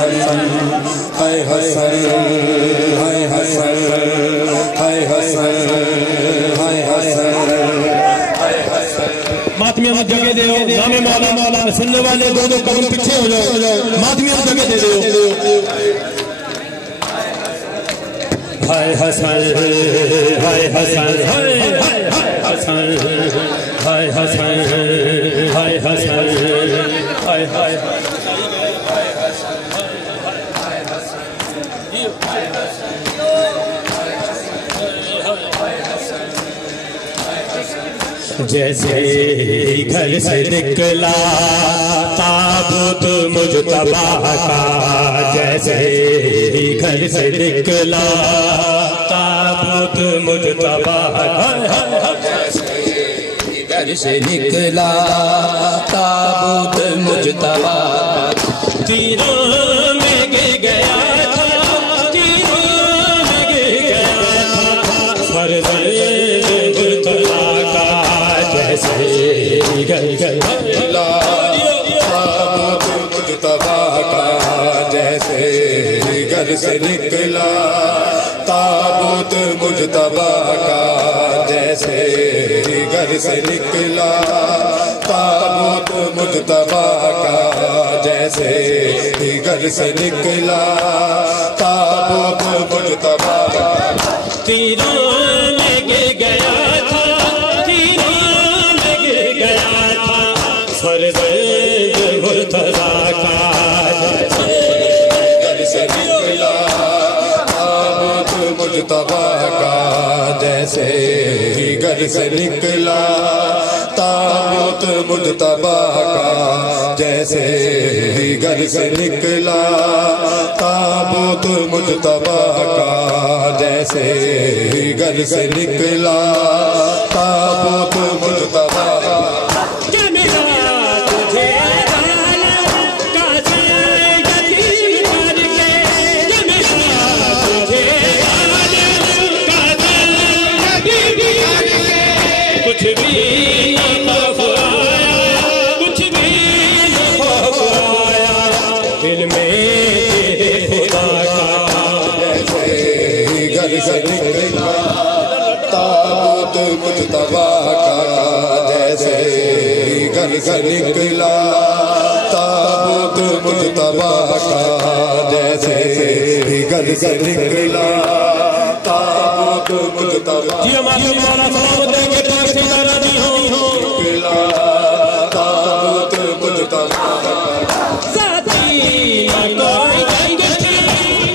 हसन हाय हसन हाय हसन हाय हसन हाय हसन हाय हसन। मातमिया में जगह दे नामे मौला मौला सुनने वाले दो दो कदम पीछे हो जाओ, मातमिया में जगह दे दो। हाय हसन हाय हसन हाय हसन हाय हसन हाय हसन हाय हाय जैसे घर से निकला ताबूत मुजतबा का, जैसे घर से निकला ताबूत मुजतबा का, घर से निकला ताबूत मुजतबा का, तीरों में गिर गया था, तीरों में गिर गया था फरज़ मुर्तज़ा का, जैसे घर से निकला ताबूत मुजतबा का, जैसे घर से निकला ताबूत मुजतबा का, जैसे घर से निकला ताबूत मुजतबा का, जैसे घर से निकला ताबूत मुजतबा का, तीरों में गिर गया था, तीरों में गिर गया था फरज़ मुर्तज़ा का, घर से निकला ताबूत मुजतबा का, जैसे घर से निकला ताबूत मुजतबा का, जैसे घर से निकला ताबूत मुजतबा का, जैसे घर से निकला ताबूत मुजतबा का। कुछ भी खौफ आया, कुछ भी खौफ आया दिल में खुदा का, जैसे घर से निकला ताबूत मुजतबा का, जैसे घर से निकला ताबूत मुजतबा का, जैसे घर से निकला ताबूत मुजतबा। जी हमारे मौला सलाम देंगे तो ऐसे राजी हो ताबूत मुजतबा साथी कोई गंगती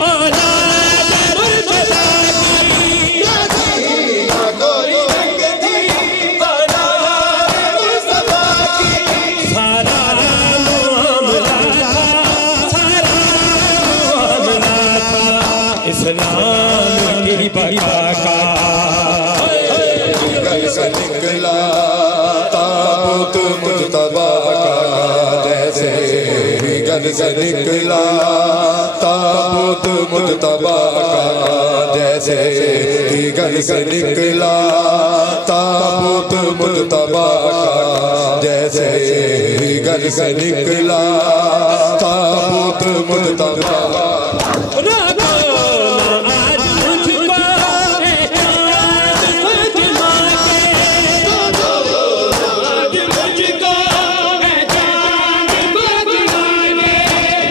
औलाद मुर्तज़ा की, साथी कोई गंगती औलाद मुर्तज़ा की, सारा मामला सारा मामला इस्लाम की बका का, घर से निकला ताबूत मुजतबा का, जैसे घर से निकला ताबूत मुजतबा का, जैसे घर से निकला ताबूत मुजतबा का, जैसे घर से निकला ताबूत मुजतबा का।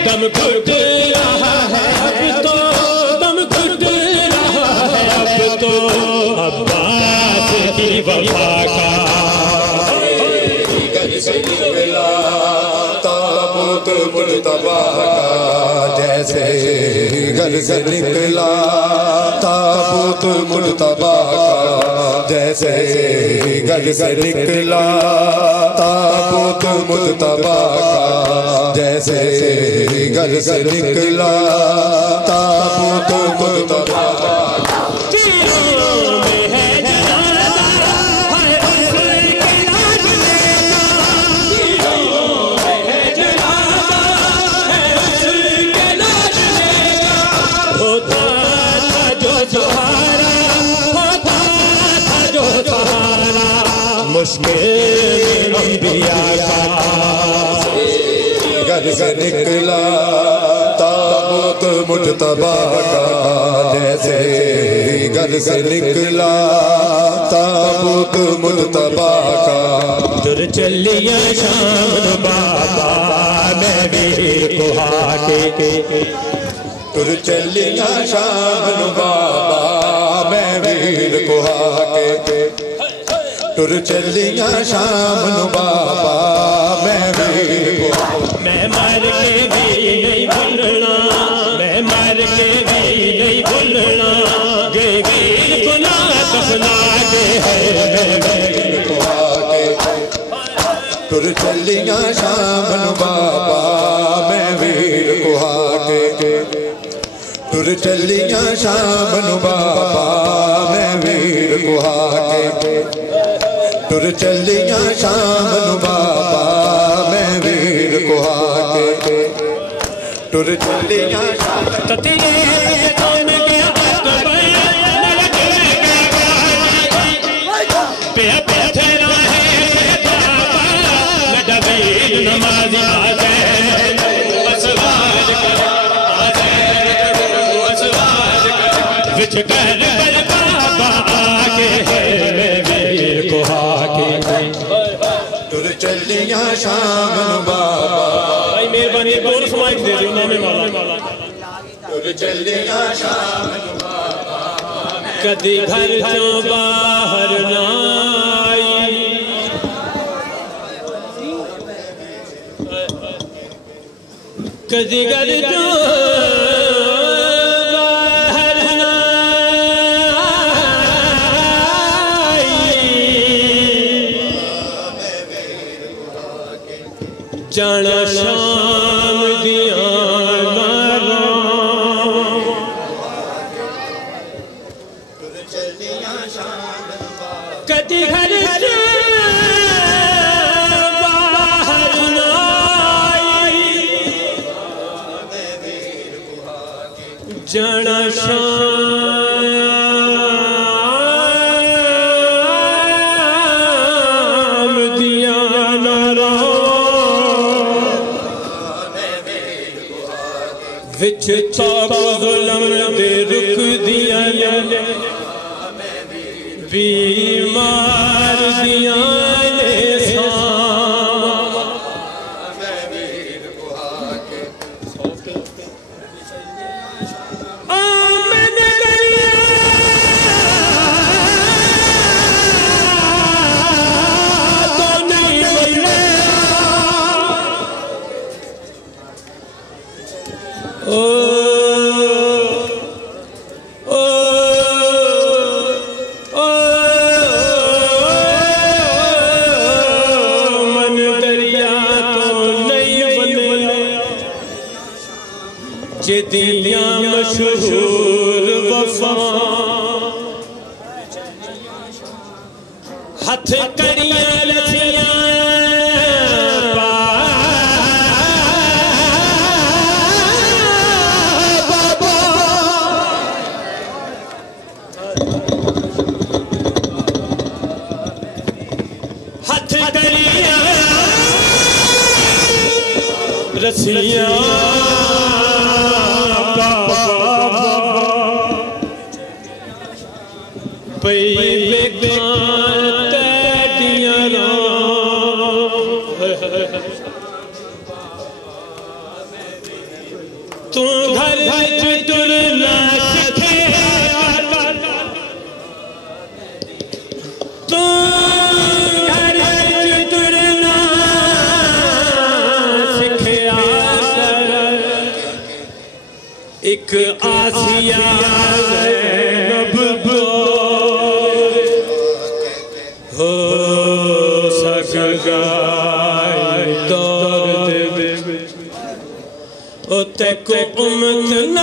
दम घुट रहा है अब तो, दम घुट रहा है अब तो अब्बास की वफा का, घर से निकला ताबूत मुजतबा का, जैसे घर से निकला ताबूत मुजतबा का, जैसे घर से निकला ताबूत मुजतबा का, जैसे घर से निकला ताबूत मुजतबा का। मुश्किल अंबिया का, घर से निकला ताबूत मुजतबा का जैसे घर से निकला ताबूत मुजतबा का। तुर चलिया शाम बाबा मैं वीर कुहा के, तुर चलिया शाम बाबा मैं वीर कुहा के। तुर चलिया शाम बाबा मैं वीर कुहा। मैं मर के भी नहीं भूलना, मैं मर के भी नहीं भूलना, ये वीर को ना दफना दे है मैं वीर कुहा के। तुर चलिया शाम बाबा मैं वीर कुहा के। तुर चलिया शाम बाबा मैं वीर कुहा के। तुर चलिया शाम बाबा मैं वीर कुहा के। तुर चलिया तुर चलिया शाम बाबा। भाई मेहरबानी और समाज दे दो नामे वाला। तुर चलिया शाम बाबा कदी घर चो बाहर ना आई, कदी घर चो बाहर ना आई, जाना शाम दिया नारा। कदी घर से बाहर ना आई, जाना शाम दिया नारा। विच ज़ुल्म दे रुक दिया बीमार दिया जिदिया मशहूर वफा हथ कड़ियां लथियां बाबा, हथ कड़ियां रसियां तू घर तुरना सीखे, तू घर तुरना सीखा। एक आसिया हो सका दौर दे ओते को उम्मत न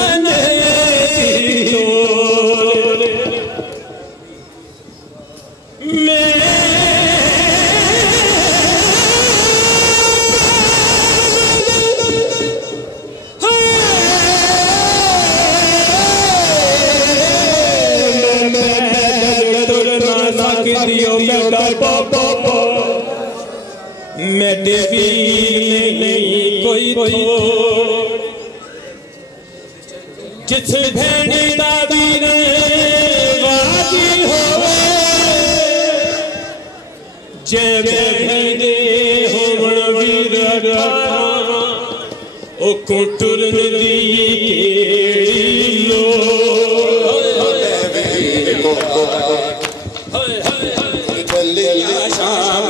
मेरे वीर नहीं कोई जिस भेड़ी दा वीर वाजी होवे जे भेड़ी दे होवण वीर अठारा ओ कुटुर दी केड़ी लो शाम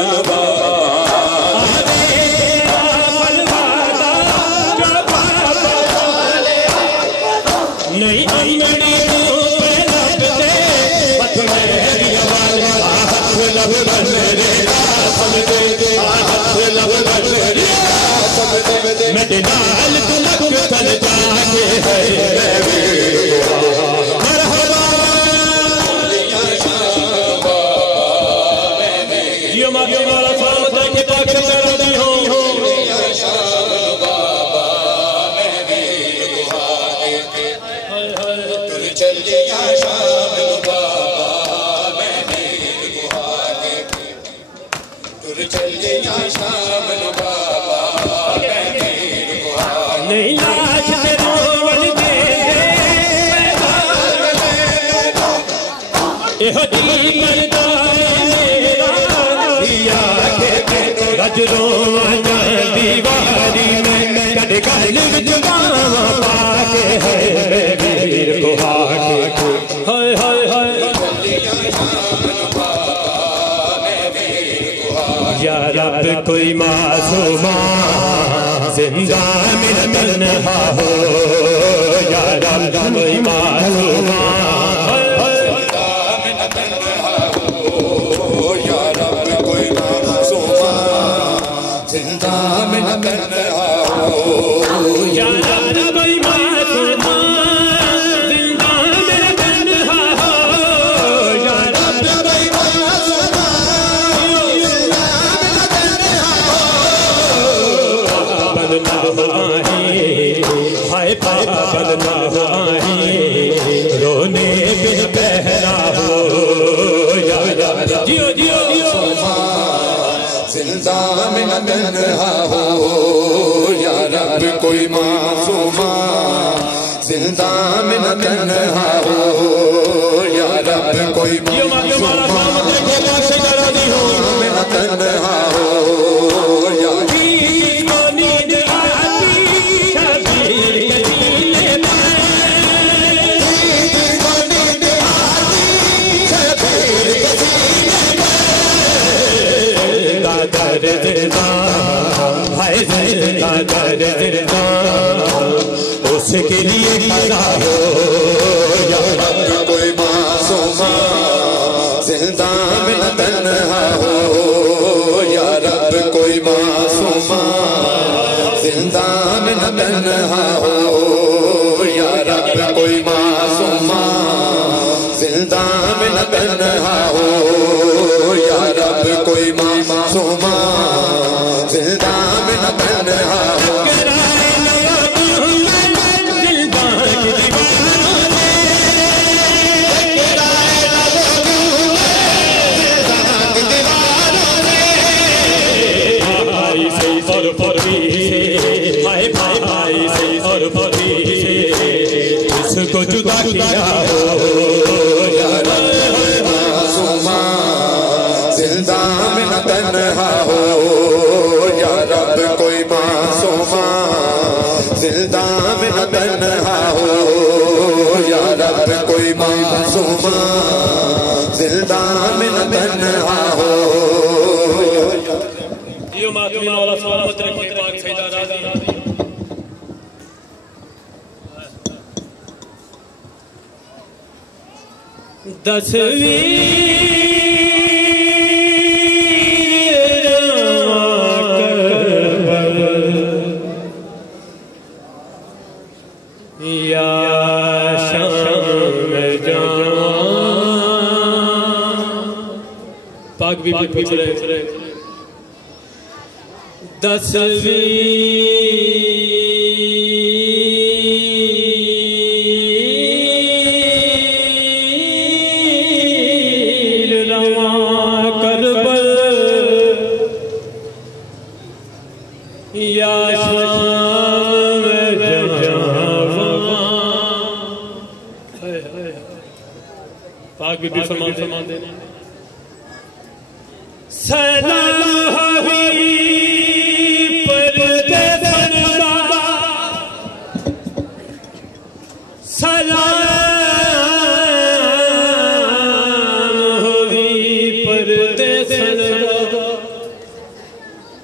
नहीं अंगड़ी मेरे नाल तुलक कर जाके है जियो मारा सलामत के पाक से करा दी हो नहीं लाश से रोवल दे एहो दी करदा मेरा दिया के गजरों आया दीवारी में कद गल विच बावा पाके है वीर को हाके हाय हाय हाय या रब कोई मासूमा जिंदा में तन्हा हो या रब कोई मासूमा या रब कोई मासूमा जिंदा में तन्हा हो या रब कोई मासूमा जिंदा में तन्हा हो या रब कोई मासूमा हाय पागल ना आही रोने बिन बहरा हो जियो जियो जियो जिंदा में तन्हा हो या रब कोई मासूमा जिंदा में तन्हा हो या रब कोई मासूमा में तन्हा हो या उसके लिए खड़ा हो या रब कोई मासूमा जिंदा में तन्हा हो या रब कोई मासूमा जिंदा में तन्हा हो या रब कोई मासूमा जिंदा में तन्हा हो या रब कोई मासूमा जिंदा में तन्हा हो इसको जुदा किया हो या रब मासूमा जिंदा में तन्हा हो या रब कोई मासूमा जिंदा में तन्हा हो या रब कोई मासूमा जिंदा में तन्हा हो जियो मातमी मौला सलामत रखे पाक सैयदा राज़ी दसवीं या शाम पाक भी पूछ रहे बीबी फरमान देना सलाम हुई पर्दे फरमा सलाम हुई पर्दे फरमा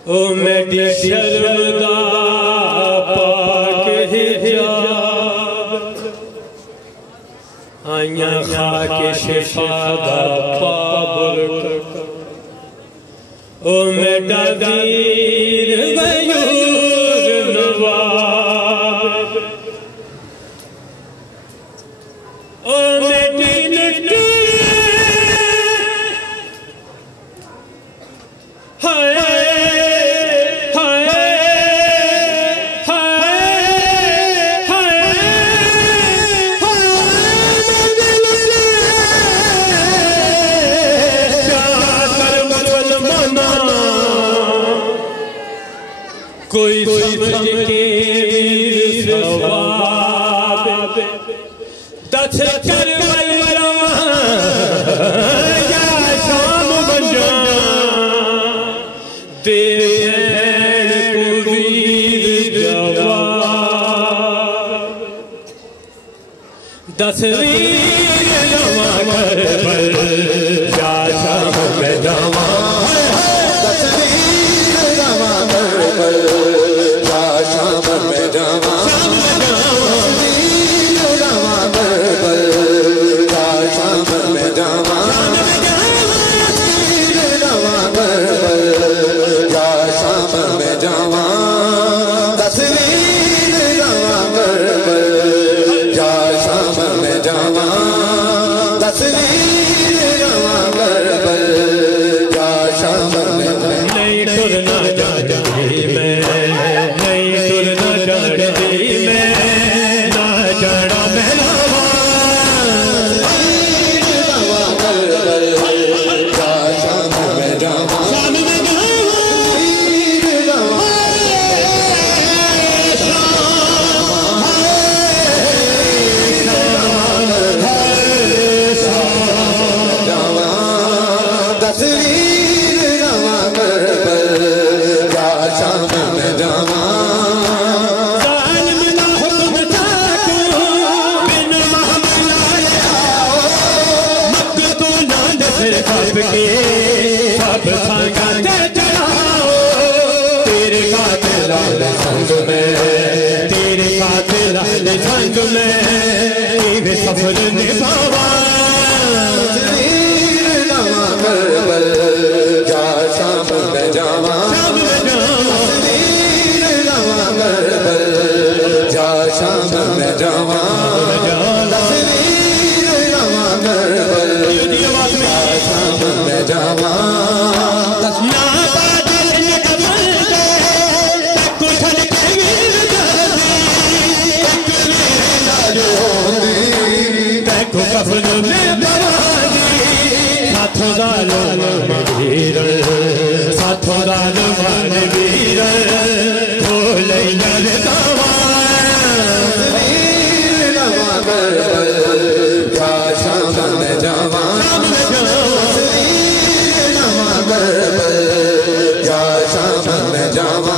ओ मेरी शर्मदा पाक हिजाब आया खाक शिफादा पाबर ओ मेरा वीर गयूर नवाब ओ मेरी लुटी हाय कोई समझ के सवाब दस कर या शाम बन जा देन को वीर जवाब दस वीर नवा कर या शाम में जावा सफर निभावा जा शाम में जावा जा शाम में जावा शाम में जावा साथों दाल मान वीर खोल जा शाम में जावा जा शाम में जावा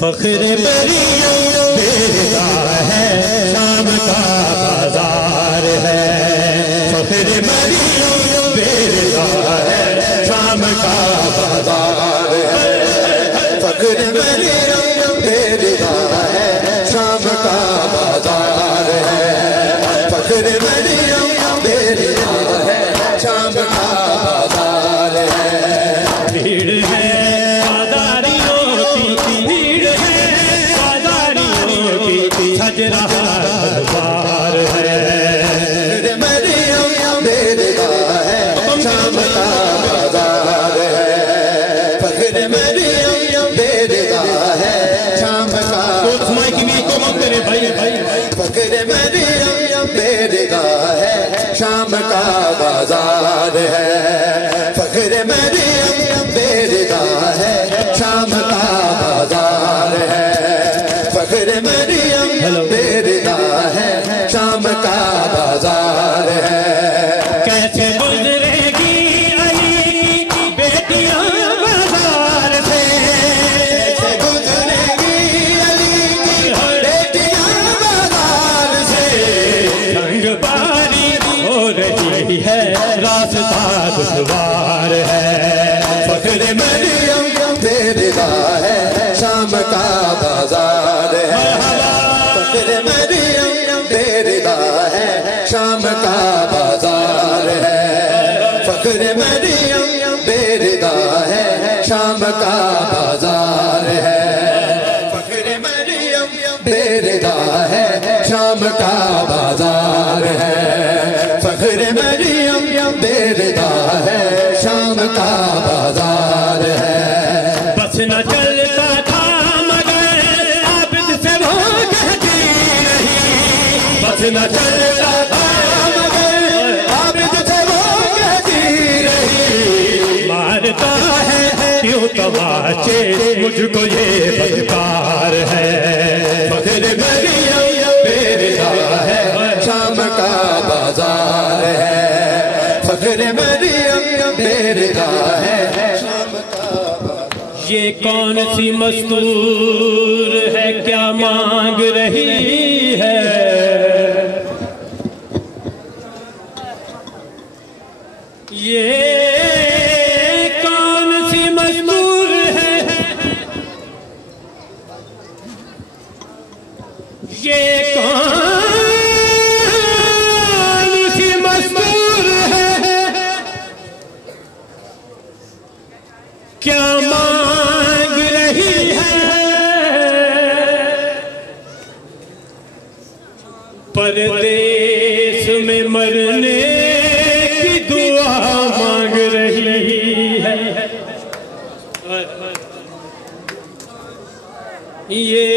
फख्र बेरिया है शाम का बाजार है फख्र बेरिया है शाम का बाजार है फख्र बेरिया है शाम का बाजार है फख्र बेरिया है शाम का बाजार है भीड़ है बाजारियों दुश्वार है। फख्र मरियम बेरिदा है शाम का बाजार है। फख्र मरियम बेरिदा है शाम का बाजार है। फख्र मरियम बेरिदा है शाम का बाजार है। फख्र मरियम बेरिदा है शाम का बाजार है। फख्र मरियम बेरिदा है शाम का बाजार है। बस न चलता था मगर आबिद से वो कहती रही। बस न चलता था मगर आबिद से वो कहती रही। मारता है क्यों तमाचे मुझको ये बदकार है। फख्र मरियम बेरिदा है शाम का बाजार है। फख्र मरियम बेरिदा है शाम का बाजार। ये कौन सी मस्तूर है क्या मांग रही है। ये कौन सी मस्तूर है। ये कौन सी मस्तूर है क्या मांग रही है। परदेश में मरने की दुआ मांग रही है। ये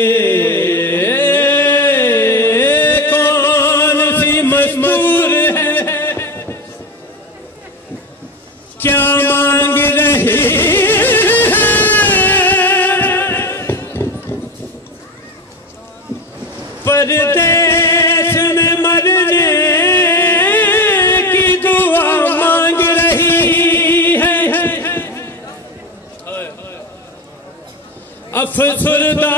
कौन सी मजबूर है क्या मांग रही है। परदेश में मरने की दुआ मांग रही है। अफसरदा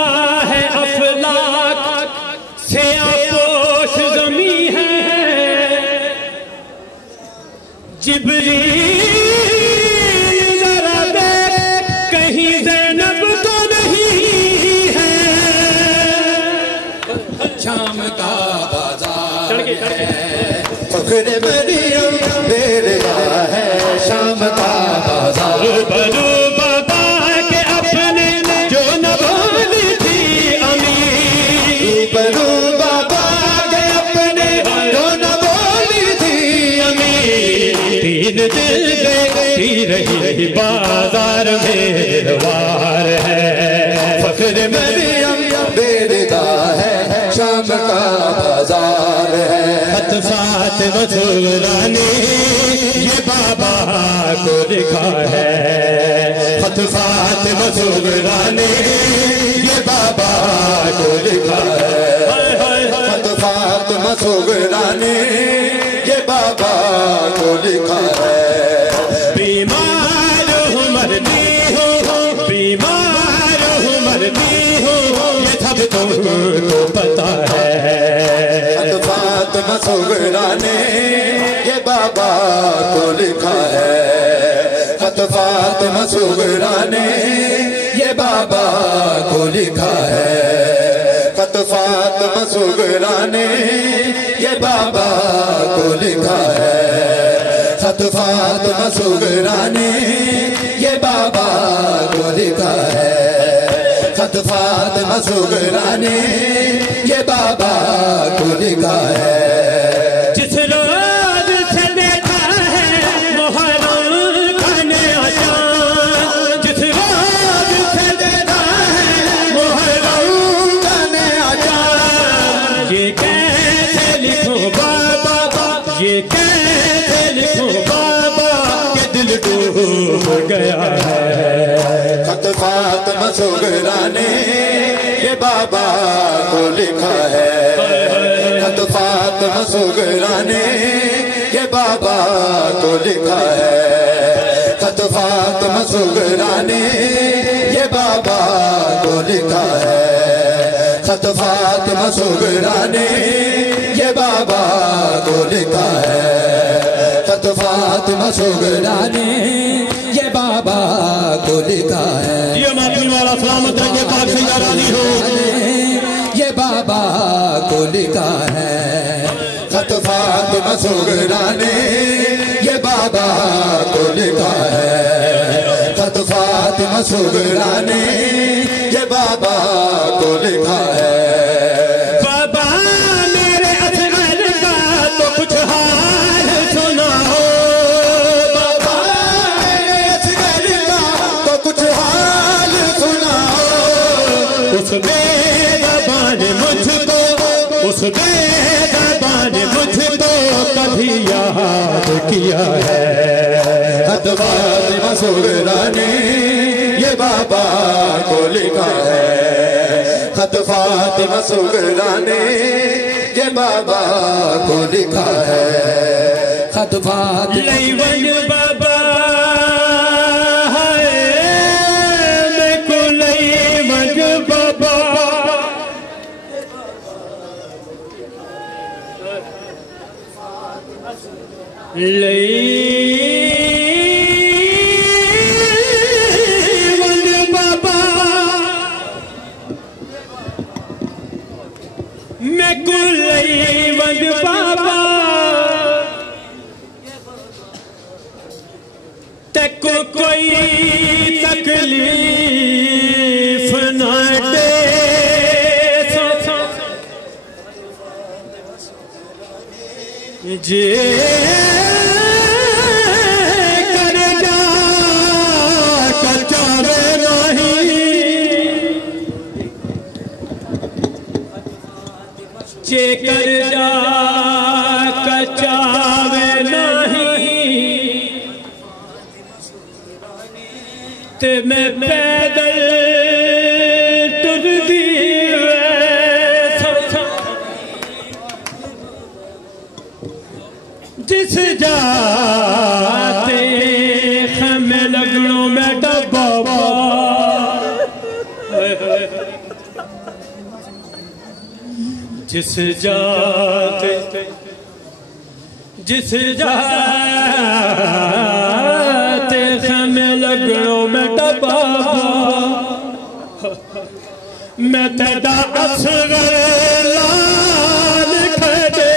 है अफलाक से आपोश ज़मी है। जिब्रील ज़रा देख कहीं ज़ैनब तो नहीं है। शाम का बाजार है। फख्र मरियम बेरिदा है शाम का बाजार। बरू बाबा के अपने जो न बोली थी अमीर। बरू बाबा के अपने जो न बोली थी अमीर। तीन दिल देखती रही बाजार में वार है। फख्र मरियम बेरिदा है शाम का बाजार है। खतफात वसूरा ने ये बाबा को लिखा है। खतफात वसूरा ने ये बाबा को लिखा है। खतफात वसूरा ने ये बाबा को लिखा है। बीमार हूँ मरती हूँ बीमार हूँ मरती हूँ ये सब तुमको पता है। खतफात वसूरा ने ये बाबा को लिखा है। खतफात वसूरा ने ये बाबा को लिखा है। खतफात वसूरा ने ये बाबा को लिखा है। खतफात वसूरा ने ये बाबा को लिखा है। खतफात वसूरा ने ये बाबा को लिखा है। जिस रोज से देखा है मुहर्रम का नया चाँद। जिस रोज से देखा है मुहर्रम का नया चाँद। ये कैसे लिखूं बाबा ये कैसे लिखूं बाबा के दिल डूब गया है। खतफात वसूरा ने ये बाबा को लिखा है। खतफात वसूरा ने ये बाबा को लिखा है। खतफात वसूरा ने ये बाबा को लिखा है। खतफात वसूरा ने ये बाबा को लिखा है। खतफात फातिमा सुगरा ने ये बाबा को लिखा है। ये मातमी वाला सलामत रंगे पाक से रानी हो, ये बाबा को लिखा है। खत फातिमा सुगरा ने ये बाबा को लिखा है। खत फातिमा सुगरा ने ये बाबा को लिखा है। बाबा मेरे असगर का तो कुछ हाल सुनाओ, बाबा मेरे असगर का तो कुछ हाल सुनाओ। उस बेगबा ने मुझको, उस बेगबा ने मुझको कभी याद किया है। खत फातिमा सुगरा ने ये बाबा को लिखा है। खत फातिमा सुगरा ने ये बाबा को लिखा है। खत फातिमा बाबा है मैं को लईवंज बाबा, लईवंज बाबा मैं को लईवंज बाबा, तेको कोई तकलीफ न दे, जे कर जा कचावे नहीं, जे कर जा कचावे नहीं, ते मैं पैदल तुरदी जिस जाते हमें लगनों में डब्बा, जिस जाते हमें लगनों में डब्बा, मैं तेरा असगर लाल खड़े,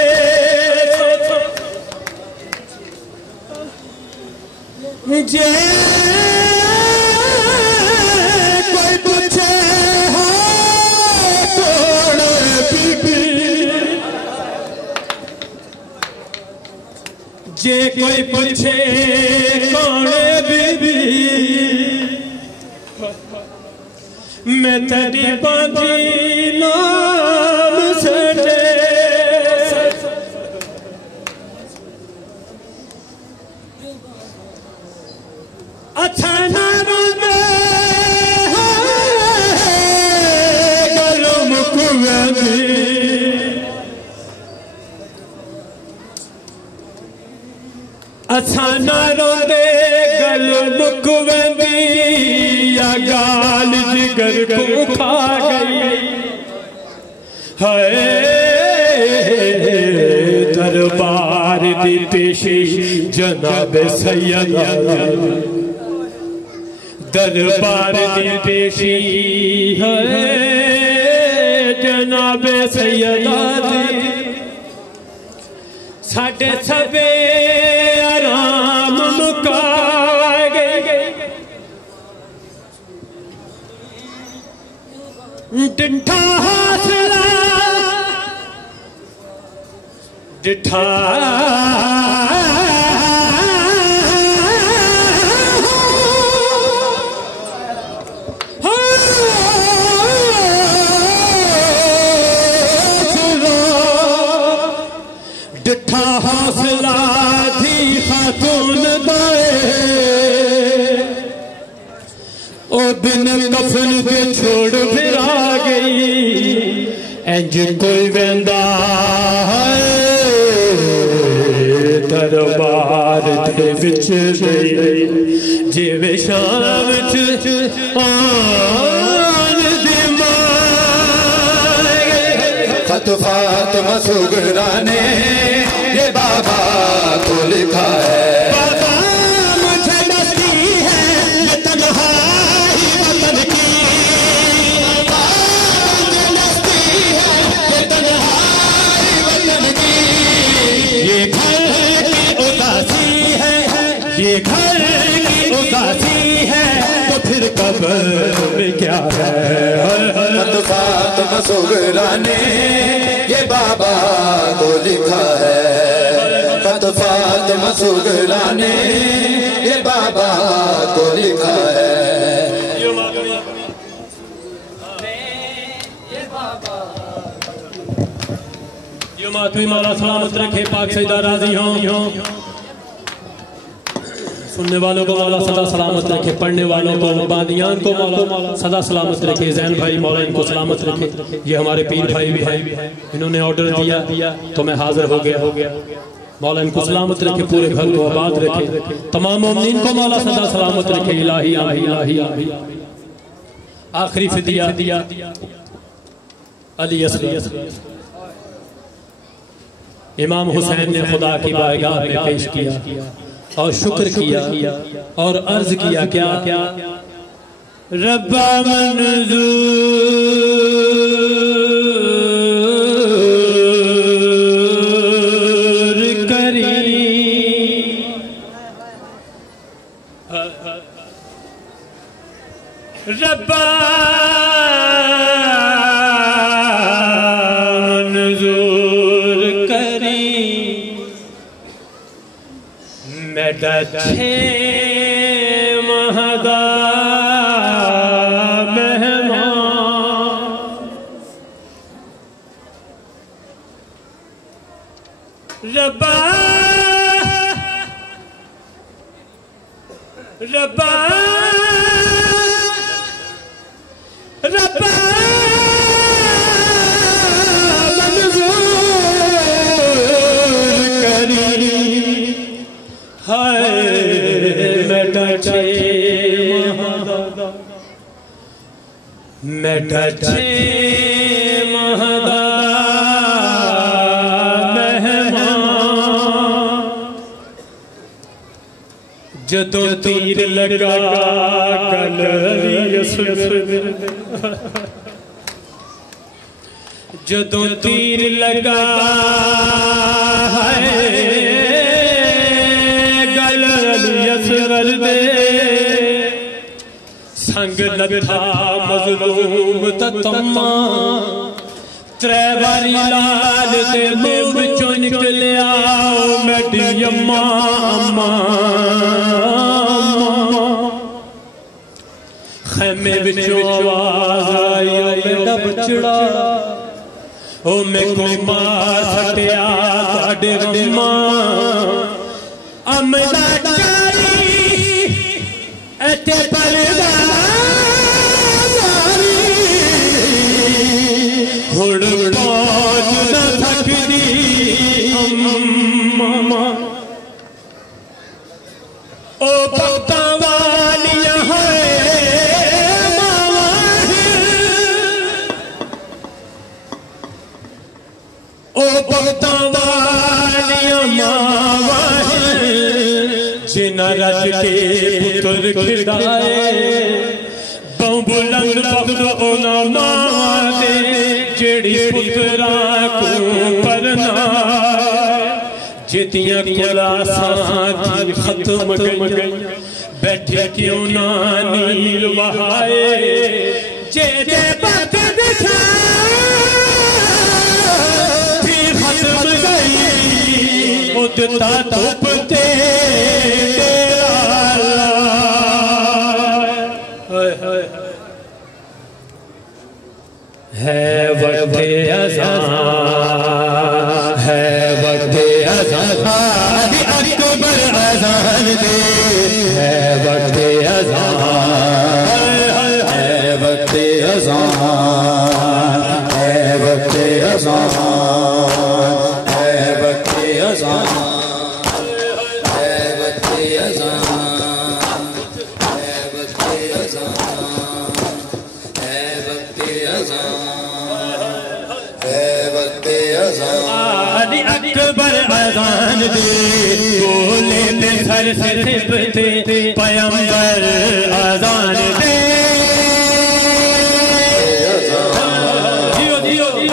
जे कोई पूछे हो कौन बीबी, जे कोई पूछे कौन बीबी, मैं तेरी बाजी नाम से अच्छा ना रोंदे गल मुक वेंदी, अच्छा ना रोंदे गल मुक वेंदी, या गाल जिगर को खा गई है। दरबार दी पेशी जनाब सैयदा, दरबार दी पेशी है जनाब सैयदा दी, साडे सबे आराम मुका गए, डिठा हौसला डिठा डिठा हौसला थी खातून दाए, ओ दिन कफन पे छोड़ फिर आ गई, इंज कोई वेंदा दरबार दे विच जिवे शाम विच आन दी माए। खत फातिमा सुगरा ने ये बाबा को लिखा है। की उदासी है तो फिर कब्र में क्या है। फातिमा सुगरा ने ये बाबा को लिखा है, फातिमा सुगरा ने ये बाबा को लिखा है। मातवी मौला सलामत रखे, पाक सईदा राजी हों। सुनने वालों को मौला सदा सलामत रखे, पढ़ने वालों को बादियान को मौला सदा सलामत रखे। जैन भाई मौला इनको सलामत रखे। ये हमारे पीर भाई भी हैं, इन्होंने ऑर्डर दिया तो मैं हाजिर हो गया। मौला इनको सलामत रखे, पूरे घर को आबाद रखे, तमाम मोमिनीन को मौला सदा सलामत रखे। इलाही आमीन इलाही आमीन। आखिरी फिदिया अली असली इमाम हुसैन ने खुदा की बारगाह में पेश किया और शुक्र किया और अर्ज किया क्या रब्बा मंजूर करी रब्बा छे महदा मेहमान रब्बा रब्बा रब्बा महदा मेहमान जदों तीर लगा जदों तीर लगा है गल यसर दे संग लथा मजलूम तम्मा त्रै बारी लाल दे मुंह विचों निकलिया मेरी अम्मा अम्मा खैमे विचों आवाज आई मेरा बचड़ा ओ मैं को मार सटिया साडे अम्मा अमदा चाली एते परदा हुड़ पहुंच न सकदी अम्मा ओ भक्तां वालियां है ओ भक्तां वालियां मावा जिन्हां रज के पुत्र खिड़ाए बहु बुलंद बख्त उन्हां मावां दे जेड़ी पुत्रा को परना जितियां कुलासां दी खत्म गई बैठे क्यों ना नील बहाए जे जे बात दिखा फिर खत्म गई उदता धूप ते है वक्ते अज़ान है वक्ते अज़ान अकबर अज़ान दे है वक्ते अज़ान है वक्ते अज़ान है वक्ते अज़ान है वक्ते अज़ान है वक्ते अज़ान है वक्ते अज़ान है वक्ते अज़ान अकबर अज़ान दे बोले ने सर से सिफते पैगंबर अज़ान दे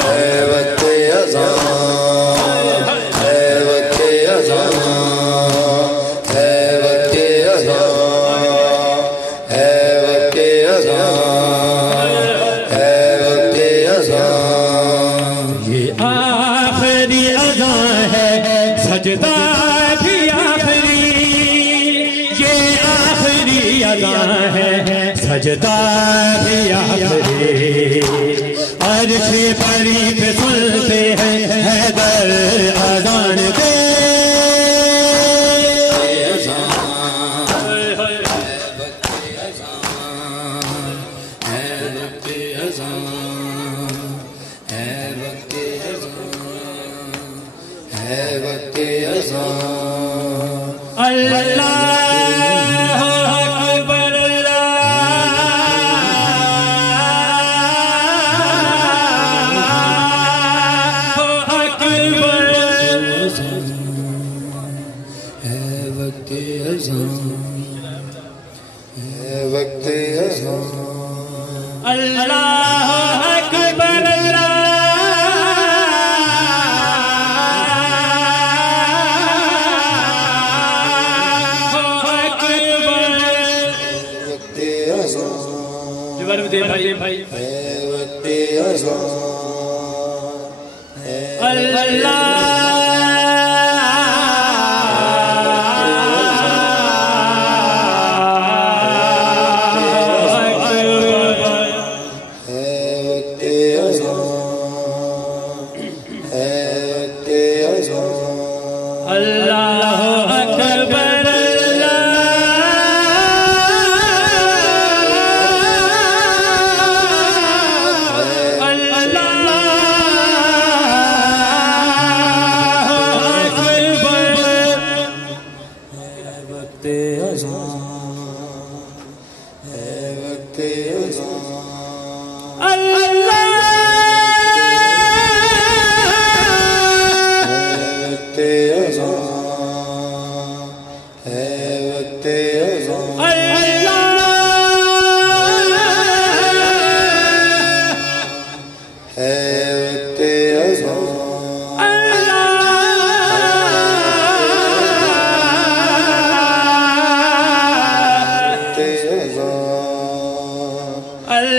है वक्ते अज़ान है वक्ते अज़ान है वक्ते अज़ान की अज़ां है, सजदा भी आखिरी अर्श परी पे सुनते हैं हैदर अज़ान दे।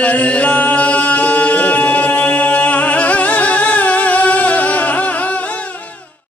Allah